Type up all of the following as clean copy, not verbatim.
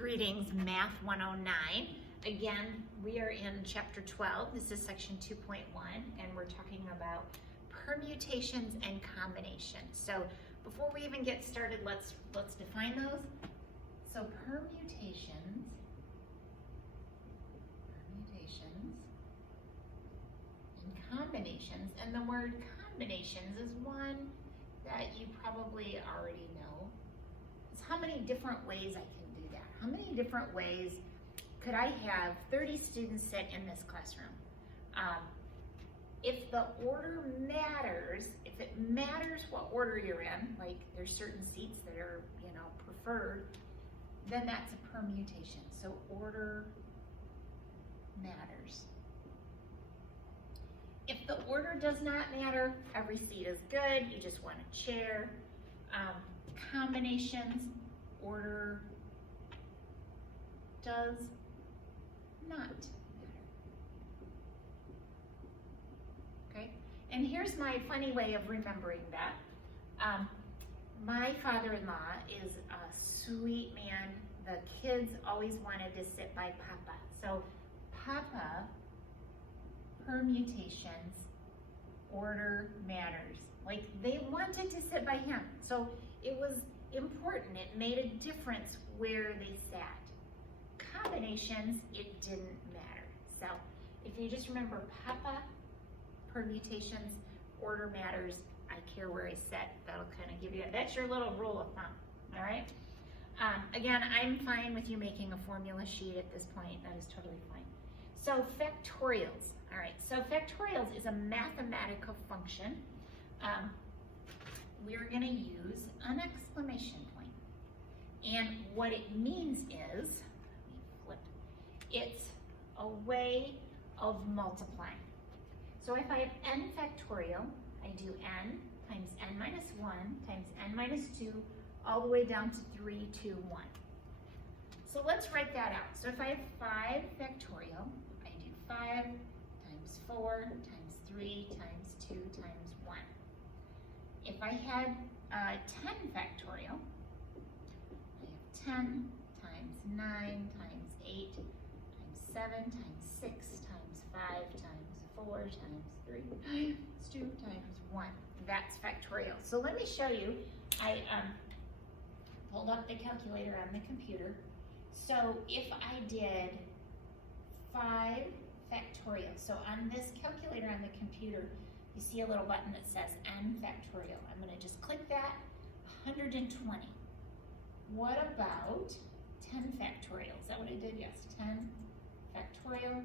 Greetings, Math 109. Again, we are in chapter 12. This is section 2.1, and we're talking about permutations and combinations. So before we even get started, let's define those. So permutations and combinations, and the word combinations is one that you probably already know. It's how many different ways I can do that. How many different ways could I have 30 students sit in this classroom? If the order matters, if it matters what order you're in, like there's certain seats that are, preferred, then that's a permutation. So order matters. If the order does not matter, every seat is good, you just want a chair. Combinations, order does not matter. Okay, and here's my funny way of remembering that. My father-in-law is a sweet man. The kids always wanted to sit by Papa. So Papa, permutations, order matters. Like they wanted to sit by him. So it was important. It made a difference where they sat. Combinations, it didn't matter. So if you just remember Papa, permutations, order matters, I care where I sit, that'll kind of give you, that's your little rule of thumb, all right? Again, I'm fine with you making a formula sheet at this point. That is totally fine. So factorials, all right. So factorials is a mathematical function. We're gonna use an exclamation point. And what it means is, let me flip, it's a way of multiplying. So if I have n factorial, I do n times n minus 1 times n minus 2 all the way down to 3, 2, 1. So let's write that out. So if I have 5 factorial, I do 5 times 4 times 3 times 2 times 1. If I had 10 factorial, I have 10 times 9 times 8 times 7 times 6 times 5 times 4 times 3 times 2 times 1. That's factorial. So let me show you. I pulled up the calculator on the computer. So if I did 5 factorial, so on this calculator on the computer, you see a little button that says n factorial. I'm going to just click that, 120. What about 10 factorial? Is that what I did? Yes, 10 factorial.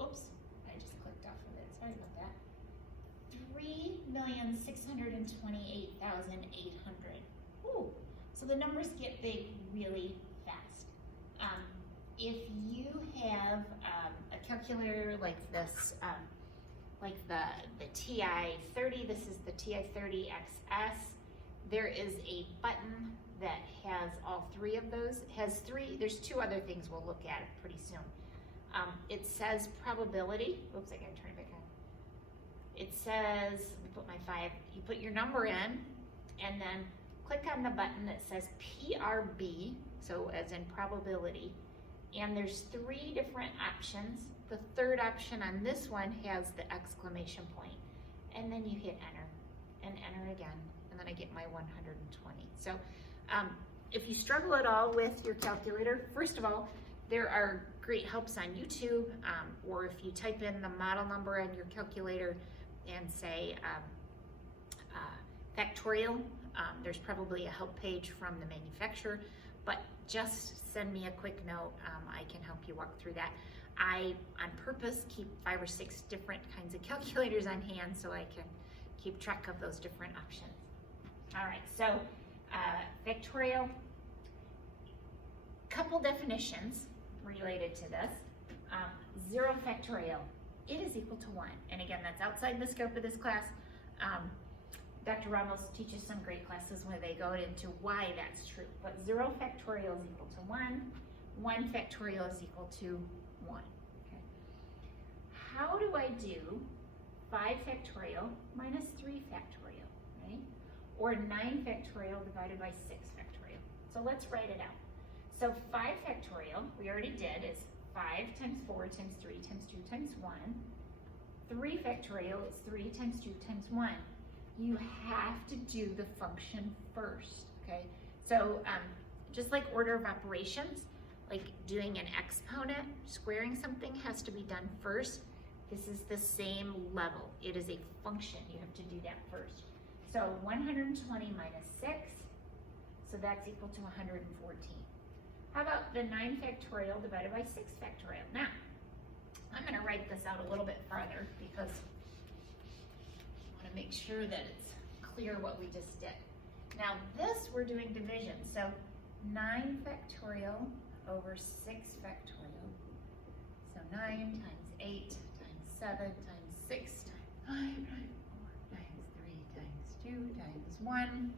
Oops, I just clicked off of it. Sorry about that. 3,628,800. Ooh, so the numbers get big really fast. If you have a calculator like this, like the TI-30, this is the TI-30XS, there is a button that has all 3 of those. It has 3, there's 2 other things we'll look at pretty soon. It says probability. Oops, I gotta turn it back on. It says, let me put my 5, you put your number in, and then click on the button that says PRB, so as in probability, and there's 3 different options. The third option on this one has the exclamation point, and then you hit enter, and enter again, and then I get my 120. So if you struggle at all with your calculator, first of all, there are great helps on YouTube, or if you type in the model number on your calculator and say factorial, there's probably a help page from the manufacturer, but just send me a quick note. I can help you walk through that. I, on purpose, keep 5 or 6 different kinds of calculators on hand so I can keep track of those different options. All right, so factorial, couple definitions related to this. 0 factorial, it is equal to 1. And again, that's outside the scope of this class. Dr. Ramos teaches some great classes where they go into why that's true. But 0 factorial is equal to 1. 1 factorial is equal to 1. Okay. How do I do 5 factorial minus 3 factorial, right? or 9 factorial divided by 6 factorial. So let's write it out. So 5 factorial, we already did, is 5 times 4 times 3 times 2 times 1. 3 factorial is 3 times 2 times 1. You have to do the function first, okay? So just like order of operations, like doing an exponent, squaring something has to be done first. This is the same level. It is a function. You have to do that first. So 120 minus 6, so that's equal to 114. How about the 9 factorial divided by 6 factorial? Now, I'm going to write this out a little bit farther because I want to make sure that it's clear what we just did. Now this, we're doing division. So 9 factorial over 6 factorial. So 9 times 8 times 7 times 6 times 5 times 4 times 3 times 2 times 1.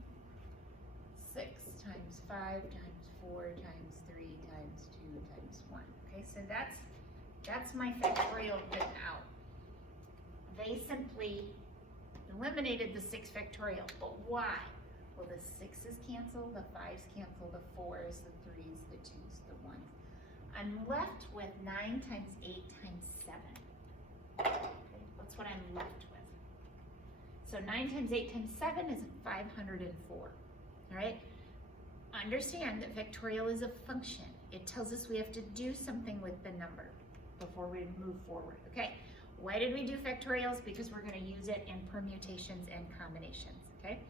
6 times 5 times 4 times 3 times 2 times 1. Okay, so that's my factorial written out. They simply eliminated the 6 factorial, but why? Well, the 6's cancel, the 5's cancel, the 4's, the 3's, the 2's, the 1's. I'm left with 9 times 8 times 7. Okay, that's what I'm left with. So 9 times 8 times 7 is 504, all right? Understand that factorial is a function. It tells us we have to do something with the number before we move forward, okay? Why did we do factorials? Because we're going to use it in permutations and combinations, okay?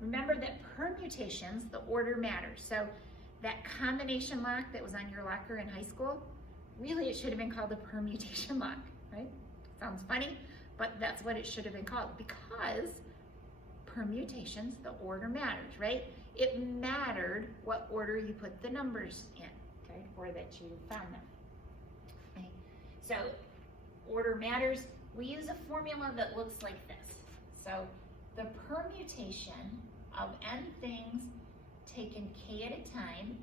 Remember that permutations, the order matters. So that combination lock that was on your locker in high school, really it should have been called a permutation lock, right? Sounds funny, but that's what it should have been called because permutations, the order matters, right? It mattered what order you put the numbers in, okay, or that you found them. Okay? So order matters. We use a formula that looks like this. So the permutation of n things taken k at a time,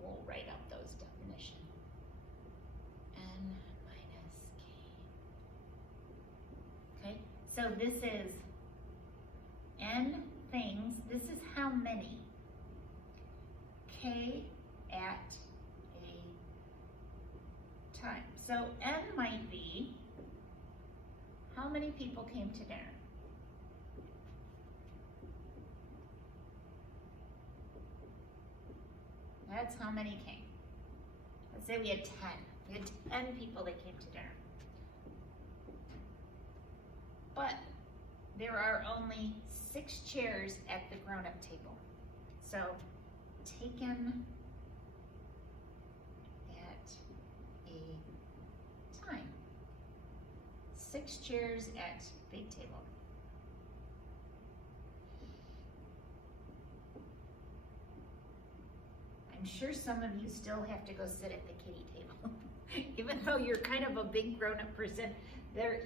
we'll write out those definitions. N minus k. Okay, so this is n things, this is how many k at a time. So n might be how many people came to dinner. That's how many came. Let's say we had 10. We had 10 people that came to dinner. But there are only 6 chairs at the grown-up table. So taken at a time. 6 chairs at big table. I'm sure some of you still have to go sit at the kiddie table. Even though you're kind of a big grown-up person,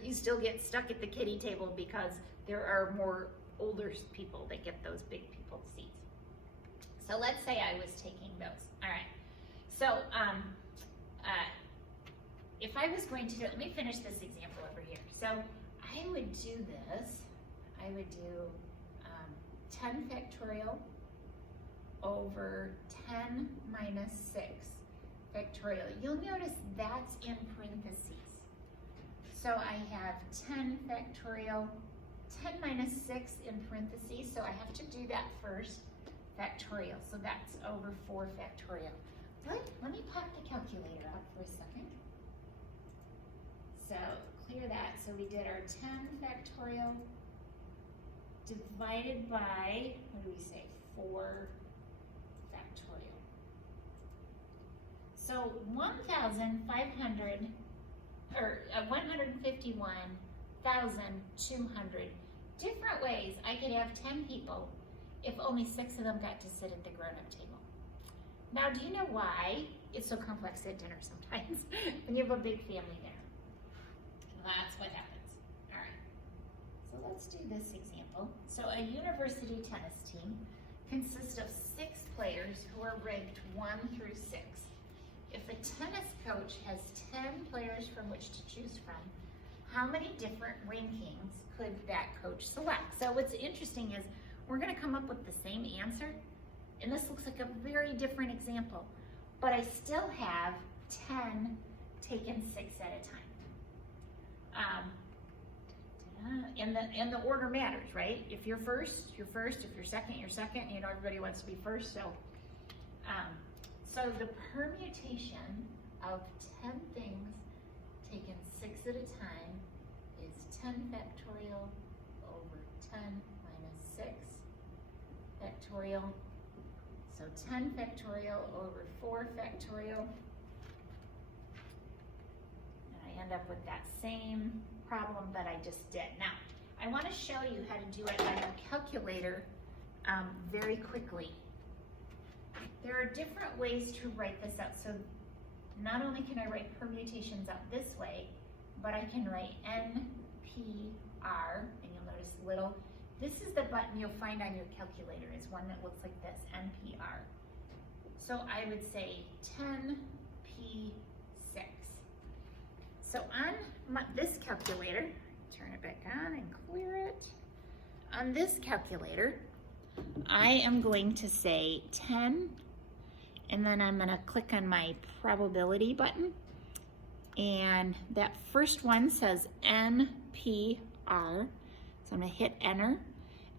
you still get stuck at the kiddie table because there are more older people that get those big people seats. So let's say I was taking those. All right. So if I was going to, let me finish this example over here. So I would do this. I would do 10 factorial over 10 minus 6 factorial. You'll notice that's in parentheses. So I have 10 factorial, 10 minus 6 in parentheses, so I have to do that first, factorial. So that's over 4 factorial. Let me pop the calculator up for a second. So clear that. So we did our 10 factorial divided by, what do we say, 4 factorial. So 151,200 different ways I could have 10 people if only 6 of them got to sit at the grown-up table. Now, do you know why it's so complex at dinner sometimes when you have a big family there? That's what happens. All right. So let's do this example. So a university tennis team consists of 6 players who are ranked 1 through 6. If the tennis coach has 10 players from which to choose from, how many different rankings could that coach select? So what's interesting is we're gonna come up with the same answer. And this looks like a very different example, but I still have 10 taken 6 at a time. And the order matters, right? If you're first, you're first. If you're second, you're second. You know, everybody wants to be first. So, so the permutation of 10 things taken 6 at a time is 10 factorial over 10 minus 6 factorial. So 10 factorial over 4 factorial. And I end up with that same problem that I just did. Now, I want to show you how to do it on your calculator very quickly. There are different ways to write this out. So not only can I write permutations out this way, but I can write NPR, and you'll notice little. This is the button you'll find on your calculator. It's one that looks like this, NPR. So I would say 10P6. So on this calculator, turn it back on and clear it. On this calculator, I am going to say 10, and then I'm going to click on my probability button. And that first one says NPR. So I'm going to hit enter.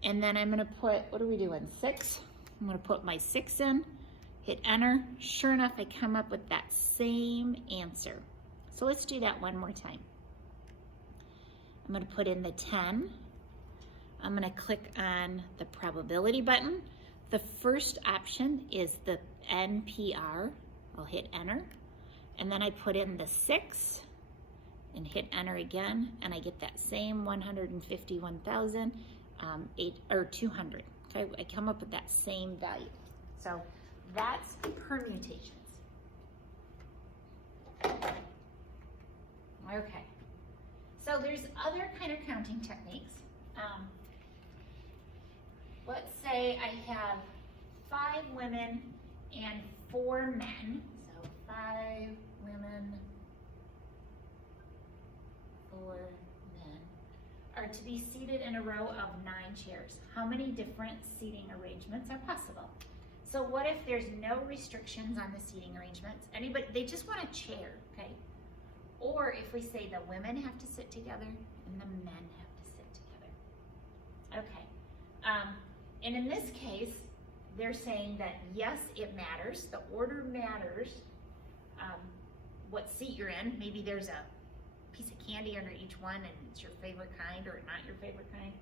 And then I'm going to put, what are we doing, 6? I'm going to put my 6 in, hit enter. Sure enough, I come up with that same answer. So let's do that one more time. I'm going to put in the 10. I'm going to click on the probability button. The first option is the NPR. I'll hit enter. And then I put in the 6 and hit enter again, and I get that same 151,200. Okay, I come up with that same value. So that's permutations. Okay, so there's other kind of counting techniques. Let's say I have 5 women and 4 men. So 5 women, 4 men are to be seated in a row of 9 chairs. How many different seating arrangements are possible? So what if there's no restrictions on the seating arrangements? Anybody, they just want a chair, okay? Or if we say the women have to sit together and the men have to sit together. Okay, and in this case, they're saying that yes, it matters. The order matters. What seat you're in. Maybe there's a piece of candy under each one and it's your favorite kind or not your favorite kind.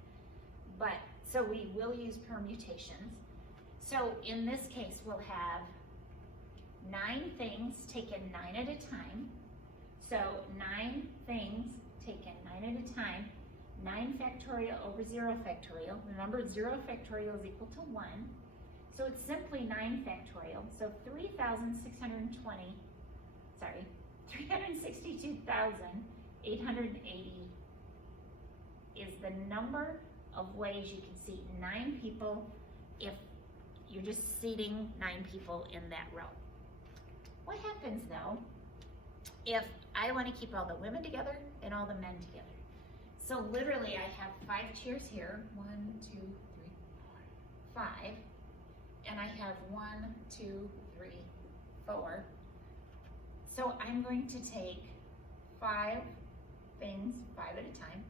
But, so we will use permutations. So in this case, we'll have 9 things taken 9 at a time. So 9 things taken 9 at a time. 9 factorial over 0 factorial. Remember, 0 factorial is equal to 1. So it's simply 9 factorial. So 362,880 is the number of ways you can seat 9 people if you're just seating 9 people in that row. What happens though if I want to keep all the women together and all the men together? So literally I have 5 chairs here, 1, 2, 3, 4, 5. And I have 1, 2, 3, 4. So I'm going to take 5 things 5 at a time.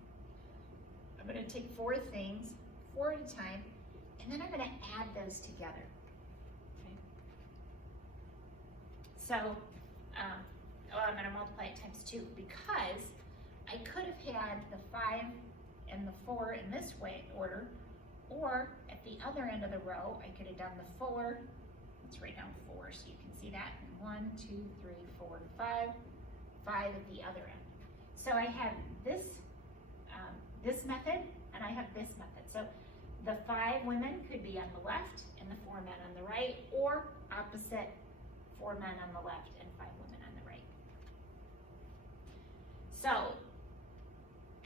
I'm going to take 4 things 4 at a time, and then I'm going to add those together. Okay. So I'm going to multiply it times 2 because I could have had the 5 and the 4 in this way order, or at the other end of the row, I could have done the 4. Let's write down 4 so you can see that. 1, 2, 3, 4, 5. 5 at the other end. So I have this this method, and I have this method. So the 5 women could be on the left and the 4 men on the right, or opposite, 4 men on the left and 5 women on the right. So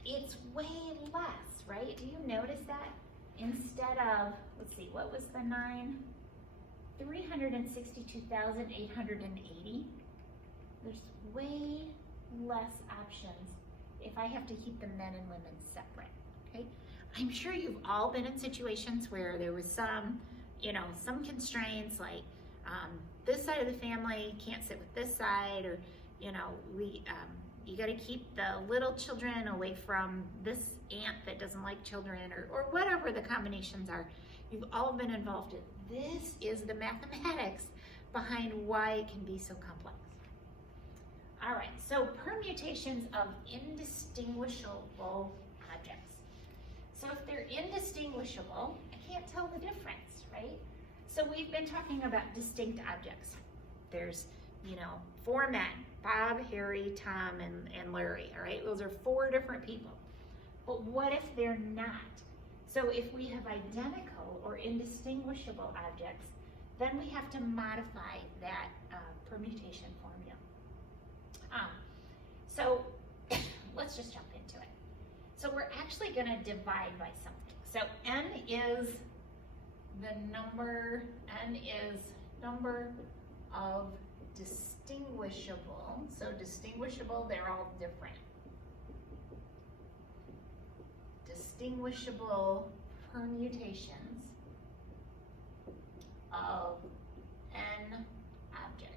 it's way less, right? Do you notice that? Instead of, let's see, what was the 9? 362,880. There's way less options if I have to keep the men and women separate, okay? I'm sure you've all been in situations where there was some, some constraints like this side of the family can't sit with this side, or, you got to keep the little children away from this aunt that doesn't like children, or whatever the combinations are. You've all been involved in. This is the mathematics behind why it can be so complex. All right, so permutations of indistinguishable objects. So if they're indistinguishable, I can't tell the difference, right? So we've been talking about distinct objects. There's, 4 men, Bob, Harry, Tom, and Larry, all right? Those are 4 different people. But what if they're not? So if we have identical or indistinguishable objects, then we have to modify that permutation formula. So let's just jump into it. So we're actually going to divide by something. So n is the number of distinguishable. So distinguishable, they're all different. Distinguishable permutations of n objects.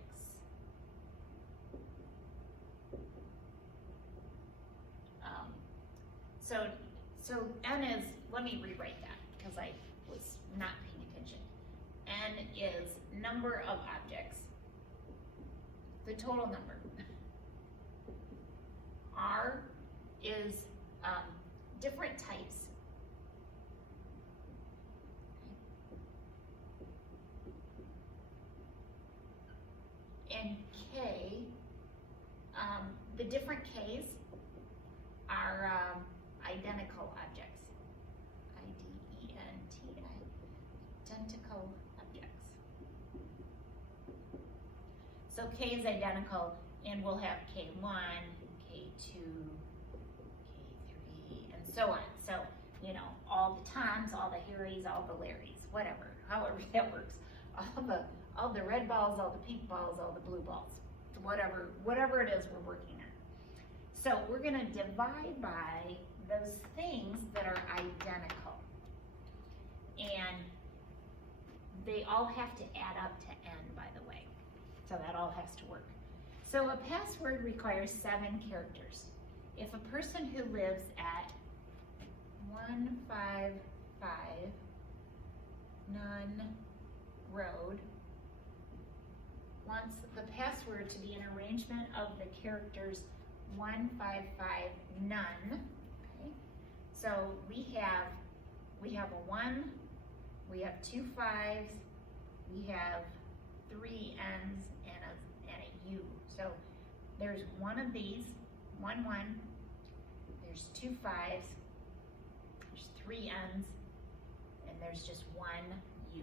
So n is, let me rewrite that because I was not paying attention. N is number of objects, the total number. R is different types. And K, the different Ks are identical objects. I-D-E-N-T-I, identical objects. So K is identical, and we'll have K1, K2, K3, and so on. So, all the Toms, all the Harrys, all the Larrys, whatever, however that works. All the red balls, all the pink balls, all the blue balls, whatever it is we're working on. So we're going to divide by those things that are identical. And they all have to add up to n, by the way. So that all has to work. So a password requires 7 characters. If a person who lives at 155 Nunn Road wants the password to be an arrangement of the characters 155 Nunn. Okay. So we have a 1, we have 2 5s, we have 3 N's and a U. So there's one of these, 1 1, there's 2 5s, there's 3 N's, and there's just 1 U.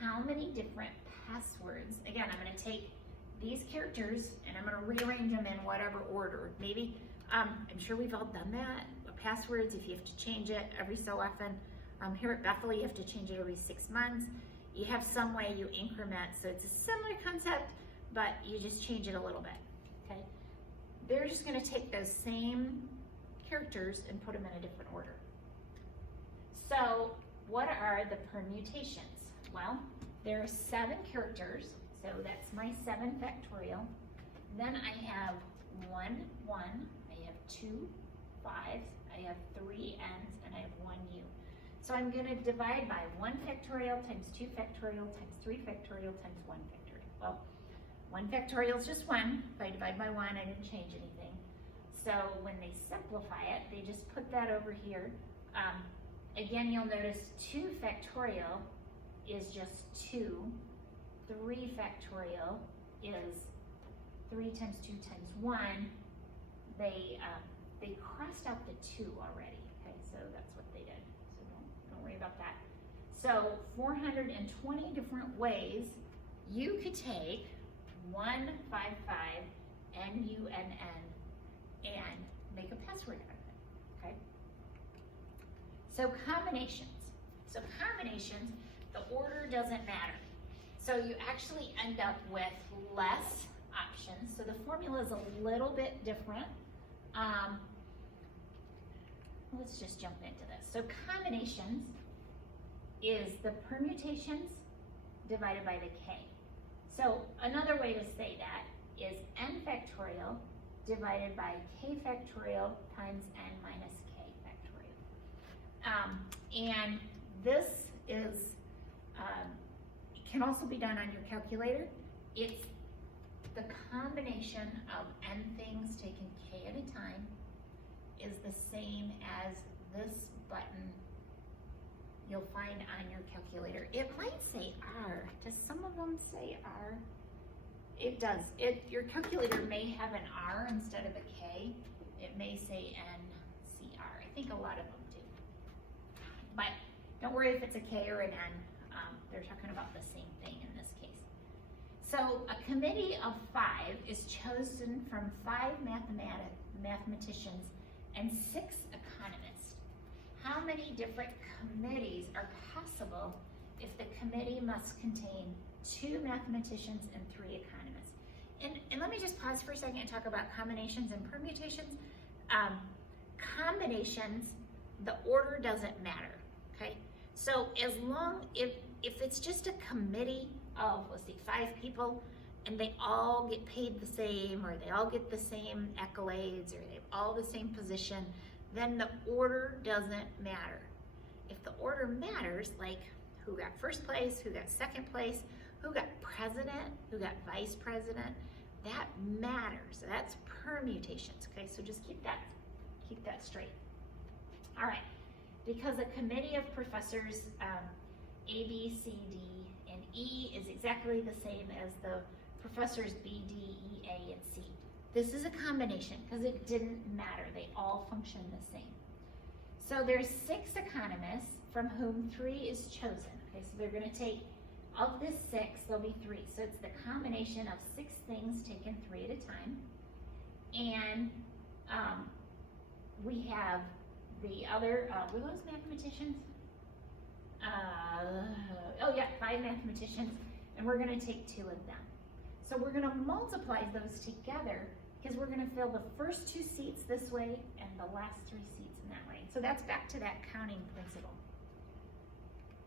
How many different passwords? Again, I'm going to take these characters and I'm going to rearrange them in whatever order. Maybe, I'm sure we've all done that. Passwords, if you have to change it every so often. Here at Bethel, you have to change it every 6 months. You have some way you increment, so it's a similar concept, but you just change it a little bit, okay? They're just going to take those same characters and put them in a different order. So what are the permutations? Well, there are 7 characters, so that's my 7 factorial. Then I have 1, 1, I have 2 5s, I have 3 N's, and I have 1 U. So I'm going to divide by 1 factorial times 2 factorial times 3 factorial times 1 factorial. Well, 1 factorial is just 1. If I divide by 1, I didn't change anything. So when they simplify it, they just put that over here. Again, you'll notice 2 factorial is just 2. 3 factorial is 3 times 2 times 1. They crossed out the 2 already, okay? So that's what they did. So don't worry about that. So 420 different ways you could take 155 NUNN and make a password out of it, okay? So combinations. So combinations, the order doesn't matter. So you actually end up with less options. So the formula is a little bit different. let's just jump into this. So combinations is the permutations divided by the k. So another way to say that is n factorial divided by k factorial times n minus k factorial. And this is, it can also be done on your calculator. It's the combination of n things taken k at a time is the same as this button you'll find on your calculator. It might say R. Does some of them say R? It does. Your calculator may have an R instead of a K. It may say NCR. I think a lot of them do. But don't worry if it's a K or an N. They're talking about the same thing in this case. So a committee of 5 is chosen from 5 mathematicians and 6 economists. How many different committees are possible if the committee must contain 2 mathematicians and 3 economists? And let me just pause for a second and talk about combinations and permutations. Combinations, the order doesn't matter, okay? So as long, if it's just a committee of, let's see, 5 people, and they all get paid the same, or they all get the same accolades, or they have all the same position, then the order doesn't matter. If the order matters, like who got first place, who got second place, who got president, who got vice president, that matters. That's permutations, okay? So just keep that straight. All right, because a committee of professors, A, B, C, D, and E is exactly the same as the professors B, D, E, A, and C. This is a combination because it didn't matter. They all function the same. So there's 6 economists from whom 3 is chosen. Okay, so they're going to take, of this 6, there'll be 3. So it's the combination of 6 things taken 3 at a time. And we have the other, were those mathematicians? Oh yeah, 5 mathematicians, and we're going to take 2 of them. So we're going to multiply those together because we're going to fill the first 2 seats this way and the last 3 seats in that way. So that's back to that counting principle.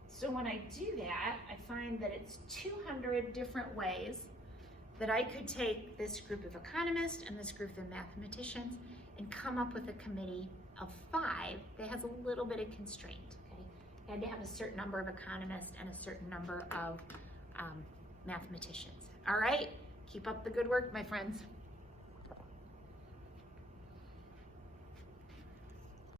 So when I do that, I find that it's 200 different ways that I could take this group of economists and this group of mathematicians and come up with a committee of 5 that has a little bit of constraint. Okay, I had to have a certain number of economists and a certain number of mathematicians. All right, keep up the good work, my friends.